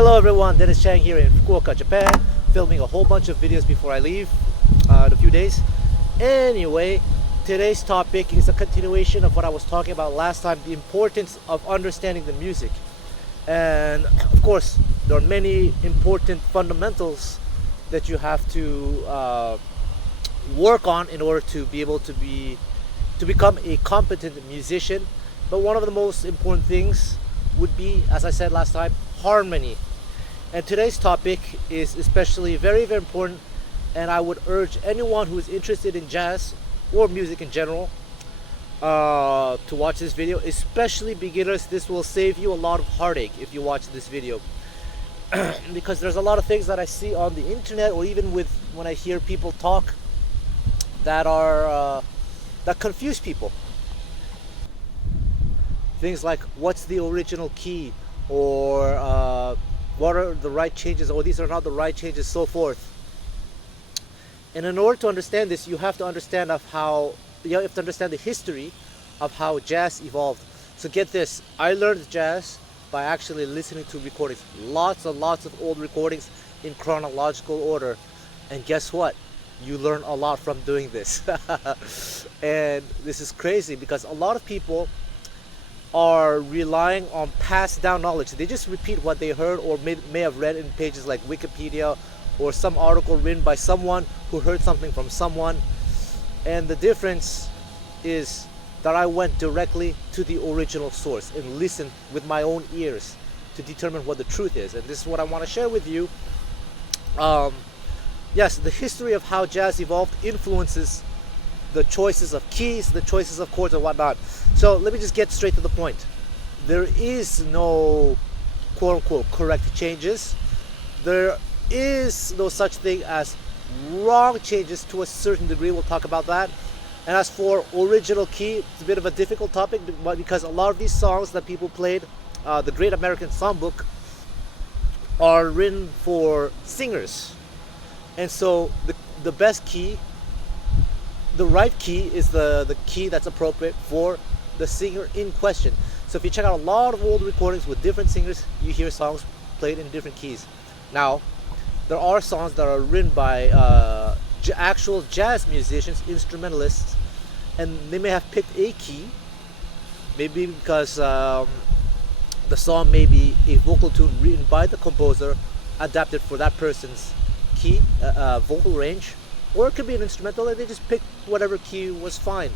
Hello everyone, Dennis Chang here in Fukuoka, Japan, filming a whole bunch of videos before I leave in a few days. Anyway, today's topic is a continuation of what I was talking about last time, the importance of understanding the music. And of course, there are many important fundamentals that you have to work on in order to be able to become a competent musician. But one of the most important things would be, as I said last time, harmony. And today's topic is especially very, very important, and I would urge anyone who is interested in jazz or music in general to watch this video, especially beginners. This will save you a lot of heartache if you watch this video. Because there's a lot of things that I see on the internet, or even when I hear people talk, that are that confuse people. Things like, what's the original key, or what are the right changes, or these are not the right changes, so forth. And in order to understand this, you have to understand the history of how jazz evolved. So get this, I learned jazz by actually listening to recordings, lots and lots of old recordings in chronological order. And guess what? You learn a lot from doing this. And this is crazy because a lot of people are relying on passed down knowledge. They just repeat what they heard or may have read in pages like Wikipedia or some article written by someone who heard something from someone. And the difference is that I went directly to the original source and listened with my own ears to determine what the truth is. And this is what I want to share with you. Yes, the history of how jazz evolved influences the choices of keys, the choices of chords and whatnot. So let me just get straight to the point. There is no quote-unquote correct changes. There is no such thing as wrong changes to a certain degree. We'll talk about that. And as for original key, it's a bit of a difficult topic, but because a lot of these songs that people played, the Great American Songbook, are written for singers. And so the best key, the right key, is the key that's appropriate for the singer in question. So if you check out a lot of old recordings with different singers, you hear songs played in different keys. Now, there are songs that are written by actual jazz musicians, instrumentalists, and they may have picked a key, maybe because the song may be a vocal tune written by the composer, adapted for that person's key, vocal range, or it could be an instrumental and they just picked whatever key was fine.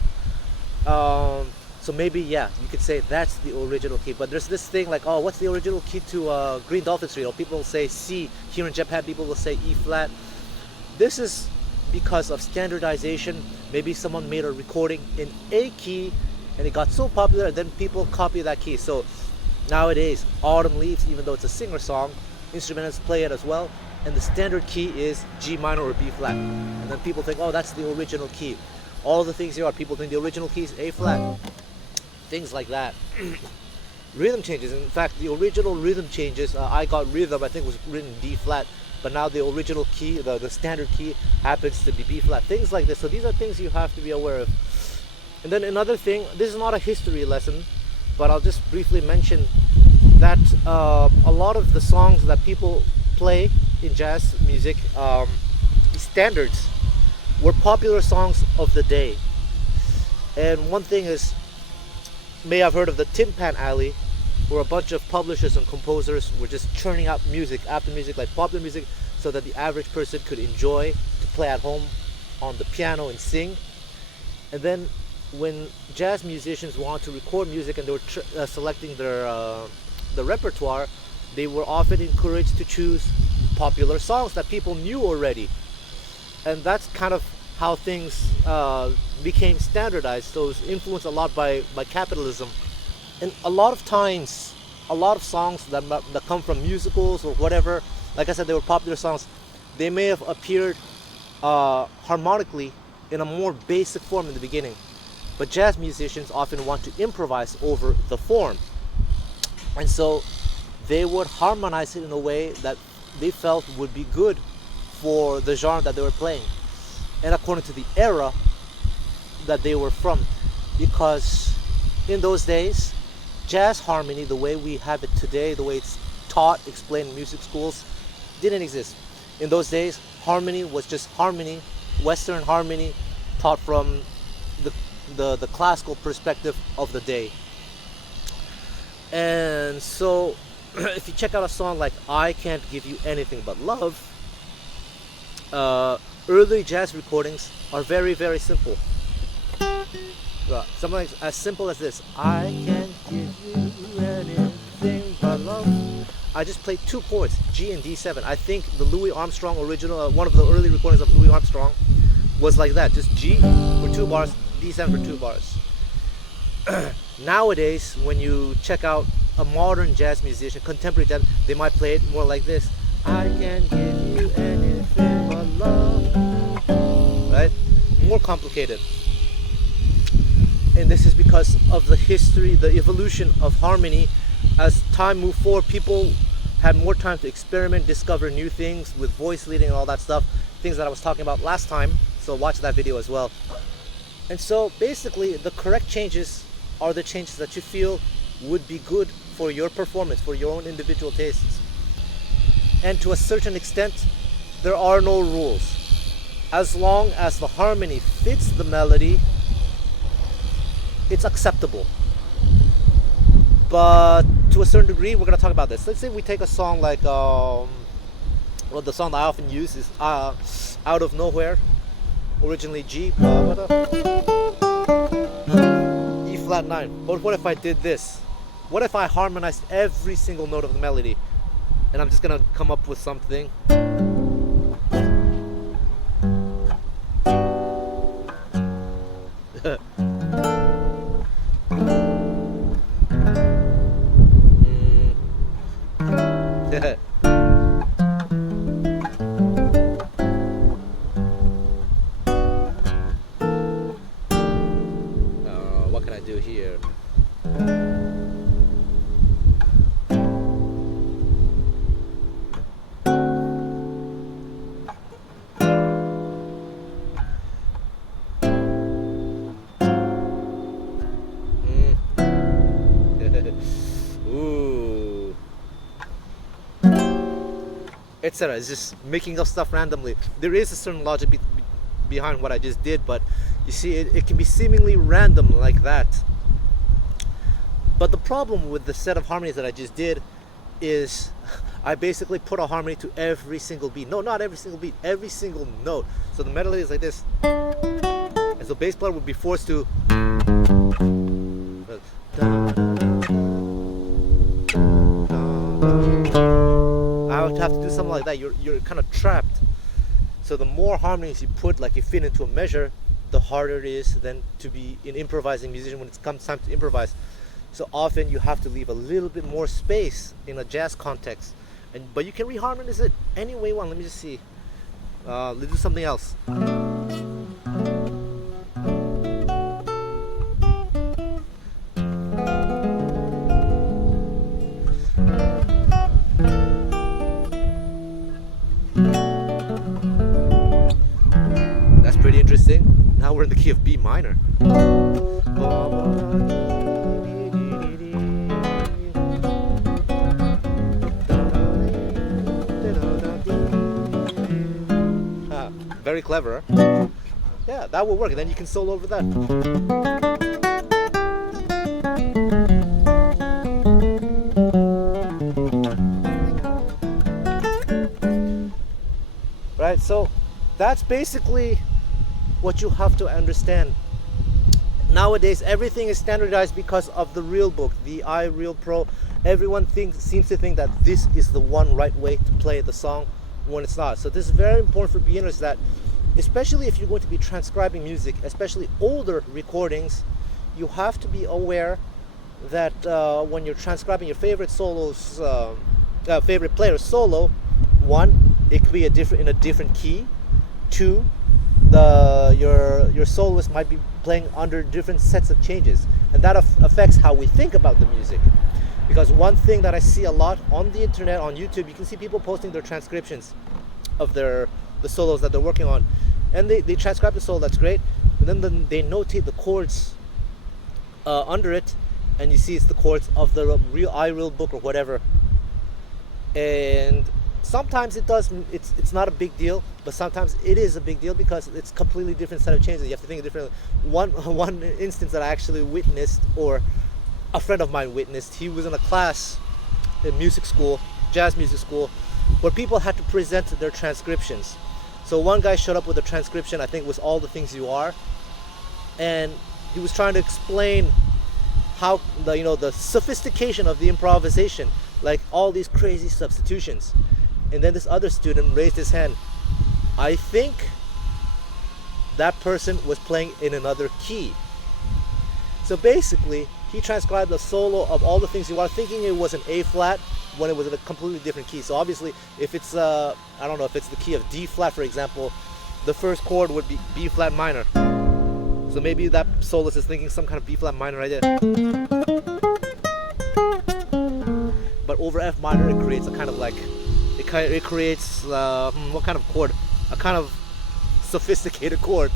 So maybe, yeah, you could say that's the original key. But there's this thing like, oh, what's the original key to Green Dolphin Street? Or people will say C. Here in Japan, people will say E flat. This is because of standardization. Maybe someone made a recording in a key and it got so popular, and then people copy that key. So nowadays, Autumn Leaves, even though it's a singer song, instrumentalists play it as well. And the standard key is G minor or B flat. And then people think, oh, that's the original key. All the things here are, people think the original key is A flat. Things like that. Rhythm changes. In fact, the original rhythm changes, I Got Rhythm, I think was written D flat. But now the original key, the standard key, happens to be B flat. Things like this. So these are things you have to be aware of. And then another thing, this is not a history lesson, but I'll just briefly mention that a lot of the songs that people play in jazz music, standards, were popular songs of the day. And one thing is, may have heard of the Tin Pan Alley, where a bunch of publishers and composers were just churning out music after music, like popular music, so that the average person could enjoy to play at home on the piano and sing. And then when jazz musicians wanted to record music and they were selecting their the repertoire, they were often encouraged to choose popular songs that people knew already. And that's kind of how things became standardized. So it's influenced a lot by capitalism. And a lot of times, a lot of songs that come from musicals or whatever, like I said, they were popular songs, they may have appeared harmonically in a more basic form in the beginning. But jazz musicians often want to improvise over the form. And so they would harmonize it in a way that they felt would be good for the genre that they were playing, and according to the era that they were from. Because in those days, jazz harmony, the way we have it today, the way it's taught, explained in music schools didn't exist. In those days, harmony was just harmony, Western harmony, taught from the classical perspective of the day. And so, if you check out a song like "I Can't Give You Anything But Love," early jazz recordings are very, very simple. Something like, as simple as this: "I can't give you anything but love." I just played two chords, G and D7. I think the Louis Armstrong original, one of the early recordings of Louis Armstrong, was like that: just G for 2 bars, D7 for 2 bars. Nowadays, when you check out a modern jazz musician, contemporary jazz, they might play it more like this: "I can't give you anything but love." Right? More complicated. And this is because of the history, the evolution of harmony. As time moved forward, people had more time to experiment, discover new things with voice leading and all that stuff, things that I was talking about last time. So watch that video as well. And so basically, the correct changes are the changes that you feel would be good for your performance, for your own individual tastes. And to a certain extent, there are no rules. As long as the harmony fits the melody, it's acceptable. But to a certain degree, we're going to talk about this. Let's say we take a song like, well, the song that I often use is Out of Nowhere, originally G, E flat 9. But what if I did this? What if I harmonized every single note of the melody? And I'm just going to come up with something. What can I do here? Ooh. Etc. It's just making up stuff randomly. There is a certain logic behind what I just did, but you see, it can be seemingly random like that. But the problem with the set of harmonies that I just did is I basically put a harmony to every single beat. No, not every single beat, every single note. So the melody is like this. And so bass player would be forced to I would have to do something like that. You're kind of trapped. So the more harmonies you put, like you fit into a measure, the harder it is then to be an improvising musician when it comes time to improvise. So often you have to leave a little bit more space in a jazz context, but you can reharmonize it any way you want. Let me just see. Let's do something else. That's pretty interesting. Now we're in the key of B minor. Very clever. Yeah, that will work. And then you can solo over that. Right, so that's basically what you have to understand. Nowadays, everything is standardized because of the Real Book, the iReal Pro. Everyone seems to think that this is the one right way to play the song when it's not. So this is very important for beginners, that especially if you're going to be transcribing music, especially older recordings, you have to be aware that when you're transcribing your favorite solos, favorite player's solo, one, it could be in a different key. Two, your soloist might be playing under different sets of changes, and that affects how we think about the music. Because one thing that I see a lot on the internet, on YouTube, you can see people posting their transcriptions of the solos that they're working on, and they transcribe the solo. That's great, but then they notate the chords under it, and you see it's the chords of the real iReal Book or whatever. And sometimes it's not a big deal, but sometimes it is a big deal because it's completely different set of changes. You have to think differently. One instance that I actually witnessed, or a friend of mine witnessed, he was in a class in music school, jazz music school, where people had to present their transcriptions. So one guy showed up with a transcription, I think it was All the Things You Are, and he was trying to explain how the sophistication of the improvisation, like all these crazy substitutions. And then this other student raised his hand. I think that person was playing in another key. So basically, he transcribed a solo of All the Things You Are, thinking it was an A flat when it was in a completely different key. So obviously, if it's I don't know, if it's the key of D flat, for example, the first chord would be B flat minor. So maybe that soloist is thinking some kind of B flat minor right there. But over F minor, it creates a kind of like, it creates what kind of chord? A kind of sophisticated chord,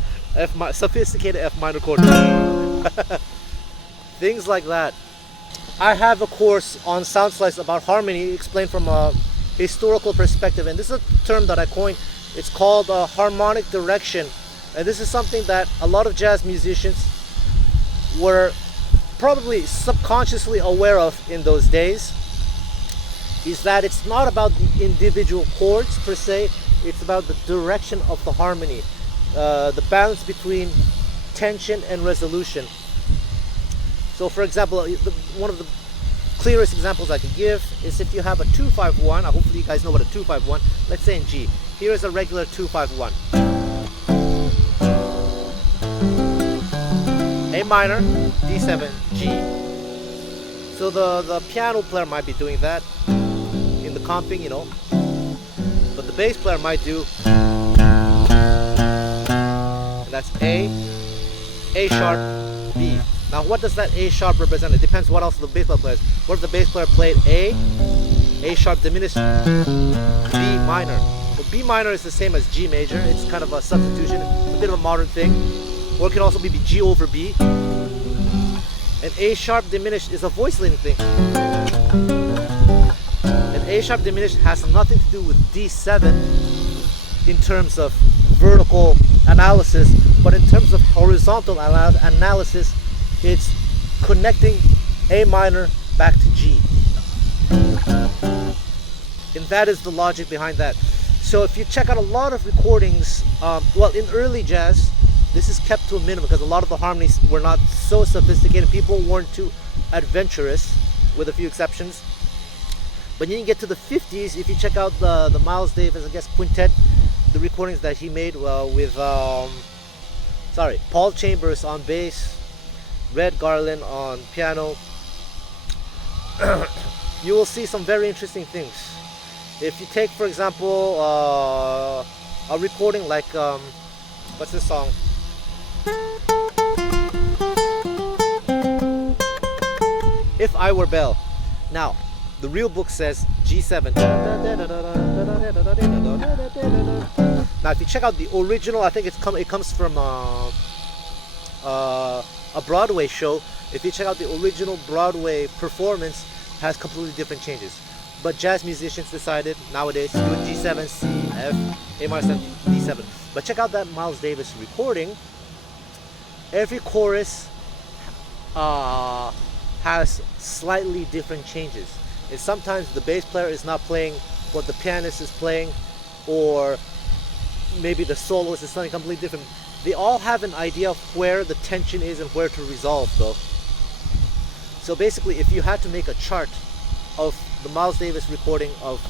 sophisticated F minor chord. Things like that. I have a course on Sound Slice about harmony, explained from a historical perspective, and this is a term that I coined. It's called harmonic direction, and this is something that a lot of jazz musicians were probably subconsciously aware of in those days. Is that it's not about the individual chords per se, it's about the direction of the harmony, the balance between tension and resolution. So for example, one of the clearest examples I could give is if you have a 2-5-1, hopefully you guys know what a 2-5-1, let's say in G. Here is a regular 2-5-1. A minor, D7, G. So the piano player might be doing that in the comping, but the bass player might do, and that's A sharp, B. Now what does that A sharp represent? It depends what else the bass player plays. What if the bass player played A sharp diminished, B minor? Well, B minor is the same as G major. It's kind of a substitution, a bit of a modern thing. Or it can also be G over B. And A sharp diminished is a voice leading thing. And A sharp diminished has nothing to do with D7 in terms of vertical analysis, but in terms of horizontal analysis, it's connecting A minor back to G. And that is the logic behind that. So if you check out a lot of recordings, in early jazz, this is kept to a minimum because a lot of the harmonies were not so sophisticated. People weren't too adventurous, with a few exceptions. But you can get to the 50s, if you check out the Miles Davis, I guess, quintet, the recordings that he made with Paul Chambers on bass, Red Garland on piano. You will see some very interesting things. If you take, for example, a recording like what's this song? If I Were Belle. Now, the real book says G7. Now, if you check out the original, I think it comes from a Broadway show. If you check out the original Broadway performance, has completely different changes. But jazz musicians decided nowadays to do it G7, C, F, A minor 7, D7. But check out that Miles Davis recording. Every chorus has slightly different changes. And sometimes the bass player is not playing what the pianist is playing, or maybe the soloist is something completely different. They all have an idea of where the tension is and where to resolve though. So basically, if you had to make a chart of the Miles Davis recording of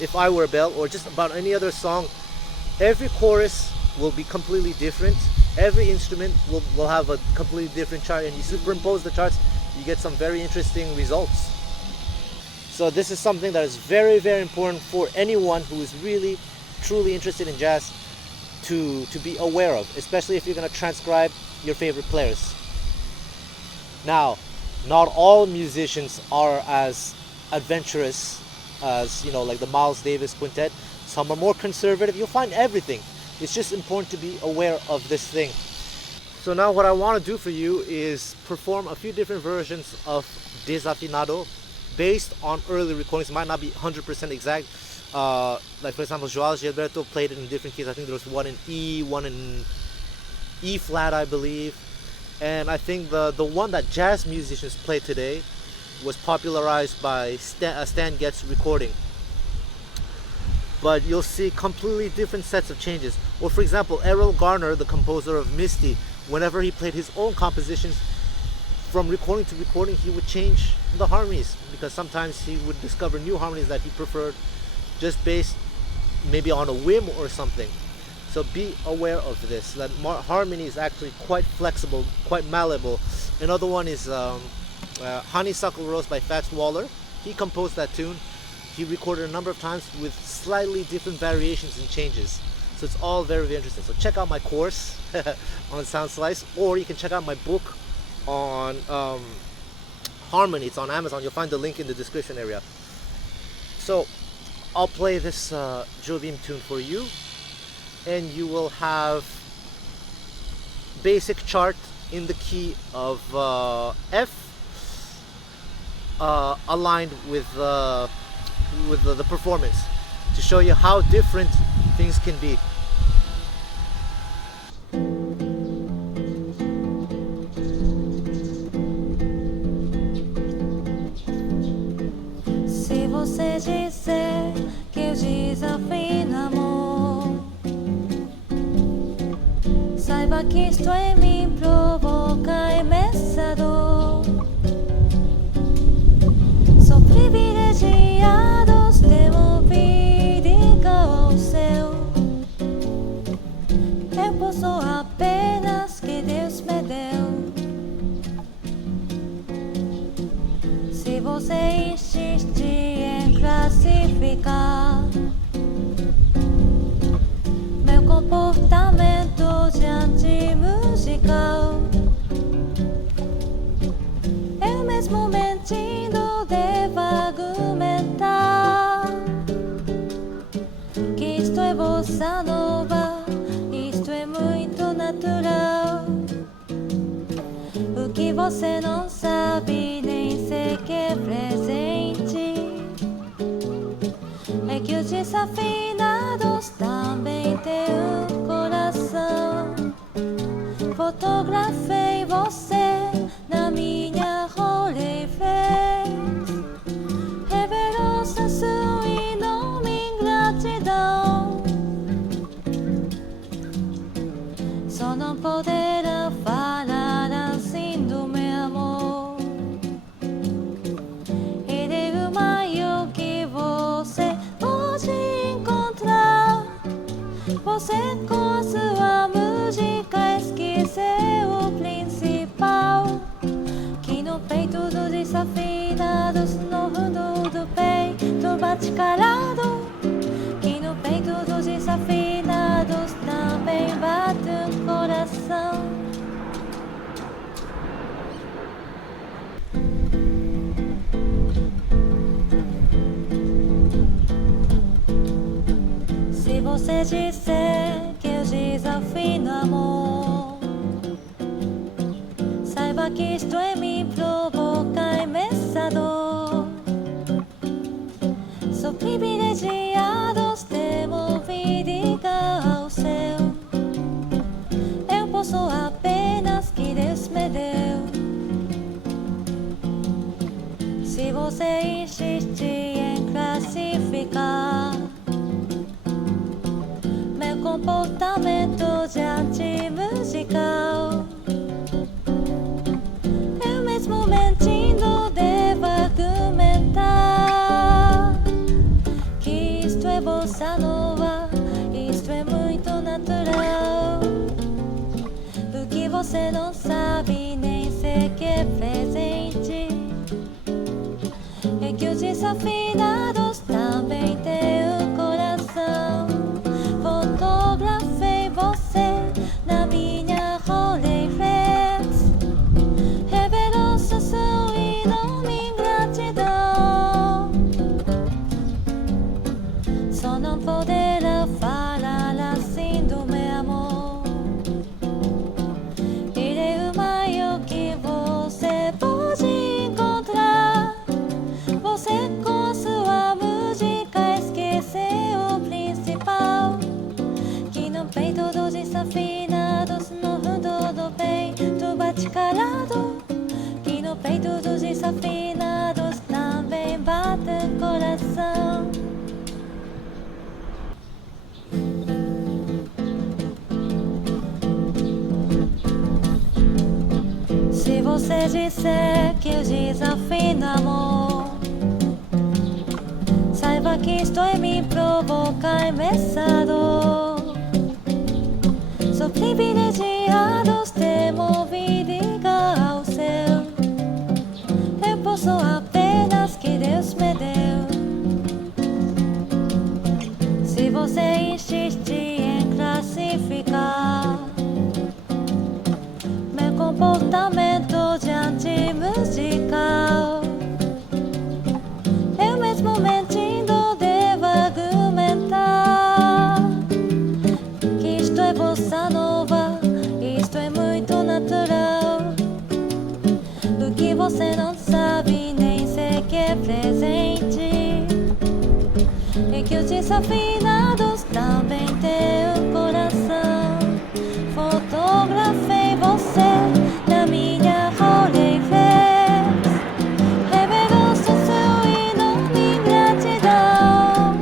If I Were Belle, or just about any other song, every chorus will be completely different. Every instrument will have a completely different chart, and you superimpose the charts, you get some very interesting results. So this is something that is very, very important for anyone who is really, truly interested in jazz to be aware of, especially if you're going to transcribe your favorite players. Now, not all musicians are as adventurous as, like the Miles Davis quintet. Some are more conservative. You'll find everything. It's just important to be aware of this thing. So now what I want to do for you is perform a few different versions of Desafinado based on early recordings. It might not be 100% exact. Like for example, Joao Gilberto played it in different keys. I think there was one in E, one in E flat, I believe. And I think the one that jazz musicians play today was popularized by Stan Getz recording. But you'll see completely different sets of changes. Or for example, Errol Garner, the composer of Misty, whenever he played his own compositions, from recording to recording, he would change the harmonies, because sometimes he would discover new harmonies that he preferred, just based maybe on a whim or something. So be aware of this, that harmony is actually quite flexible, quite malleable. Another one is Honeysuckle Rose by Fats Waller. He composed that tune. He recorded a number of times with slightly different variations and changes. So it's all very, very interesting. So check out my course on Sound Slice, or you can check out my book on harmony. It's on Amazon. You'll find the link in the description area. So I'll play this Jovim tune for you, and you will have basic chart in the key of F, aligned with the performance, to show you how different things can be. Se você disser que eu desafino amor, saiba que isto em mim provoca imensa dor. Sou privilegiados, temo vida igual ao seu. Eu posso apenas que Deus me deu. Se você insiste em classificar meu comportamento diante musical, eu mesmo mentindo devo argumentar que isto é bossa nova, isto é muito natural. O que você não sabe nem sequer presente é que os desafinados também têm um coração. Fotografei você na minha Rolleiflex, revelou sua enorme ingratidão. Só não poderá falar assim do meu amor. Ele é o maior que você pode encontrar. Você com a sua música esqueceu o principal, que no peito dos desafinados, no fundo do peito bate calado, que no peito dos desafinados também bate um coração. Se você disser que eu desafino amor, saiba que isto em mim provoca imensa dor. Sou privilegiados, temo vida igual ao seu. Eu posso apenas que Deus me deu. Se você insiste em classificar meu comportamento diante musical, eu mesmo mentindo devo argumentar que isto é bossa nova, isto é muito natural. O que você não sabe nem sequer presente é que os desafinados também têm um coração. Fotografei você na minha Rolleiflex, revelou sua enorme ingratidão. Só não poderá falar assim do meu amor. Ele é o maior que você pode encontrar. você disser que eu desafio amor, saiba que estou em me provocar imensador. Sou privilegiado, temo vida ao céu. Eu posso apenas que Deus me deu. Se você insistir em classificar meu comportamento diante musical, eu mesmo mentindo devo argumentar que isto é bossa nova, isto é muito natural. Do que você não sabe nem sequer presente é que os desafinados também têm um coração. Fotografei você na minha Rolleiflex, revelou seu enorme ingratidão.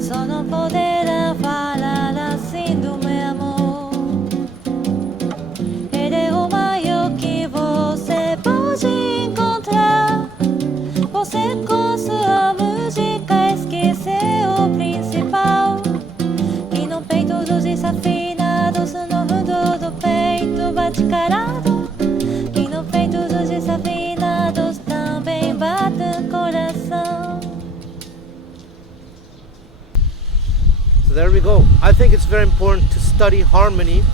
Só não poderá falar assim do meu amor. Ele é o maior que você pode encontrar. Você com sua música esqueceu o principal, que no peito dos desafinados, no fundo do peito bate carado, que no peito dos desafinados também bate o coração. So there we go. I think it's very important to study harmony,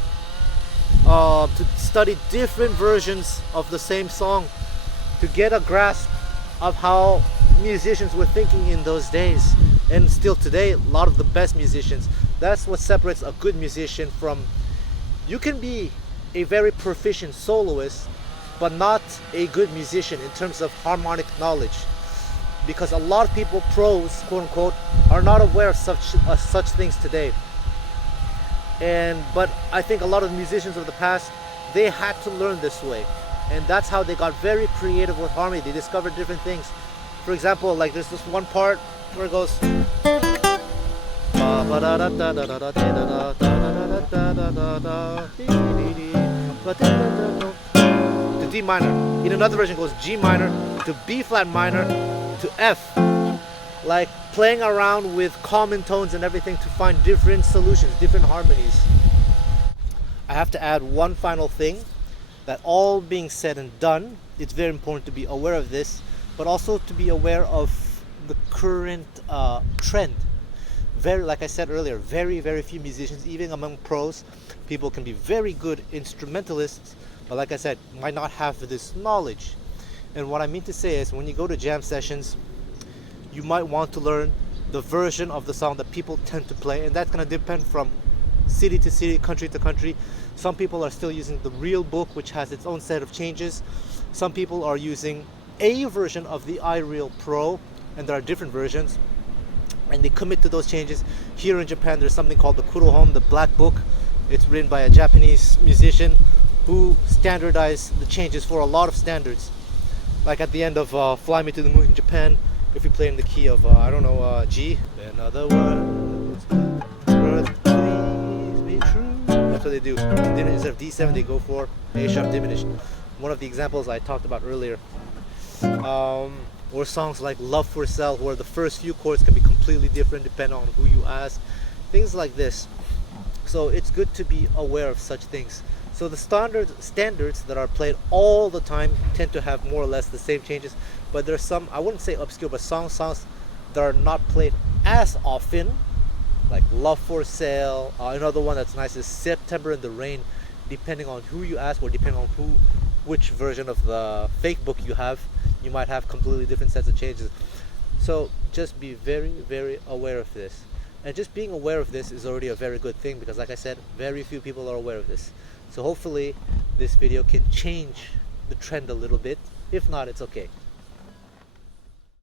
to study different versions of the same song, to get a grasp of how musicians were thinking in those days, and still today a lot of the best musicians. That's what separates a good musician from, you can be a very proficient soloist but not a good musician in terms of harmonic knowledge, because a lot of people, pros quote unquote, are not aware of such things today. But I think a lot of musicians of the past, they had to learn this way, and that's how they got very creative with harmony. They discovered different things. For example, like there's this one part where it goes to D minor. In another version it goes G minor to B flat minor to F, like playing around with common tones and everything to find different solutions, different harmonies. I have to add one final thing, that all being said and done, it's very important to be aware of this, but also to be aware of the current trend. Like I said earlier, very few musicians, even among pros, people can be very good instrumentalists, but like I said, might not have this knowledge. And what I mean to say is, when you go to jam sessions, you might want to learn the version of the song that people tend to play, and that's going to depend from city to city, country to country. Some people are still using the real book, which has its own set of changes. Some people are using a version of the iReal Pro, and there are different versions, and they commit to those changes. Here in Japan, there's something called the Kurohon, the Black Book. It's written by a Japanese musician who standardized the changes for a lot of standards. Like at the end of Fly Me to the Moon in Japan, if you play in the key of, I don't know, G. In other words, please be true. That's what they do. Then instead of D7, they go for A sharp diminished. One of the examples I talked about earlier. Or songs like Love for Sale, where the first few chords can be completely different depending on who you ask. Things like this. So it's good to be aware of such things. So the standards that are played all the time tend to have more or less the same changes, but there's some, I wouldn't say obscure, but songs that are not played as often, like Love for Sale. Another one that's nice is September in the Rain, depending on who you ask or depending on which version of the fake book you have. You might have completely different sets of changes. So just be very aware of this. And just being aware of this is already a very good thing, because like I said, very few people are aware of this. So hopefully this video can change the trend a little bit. If not, it's okay.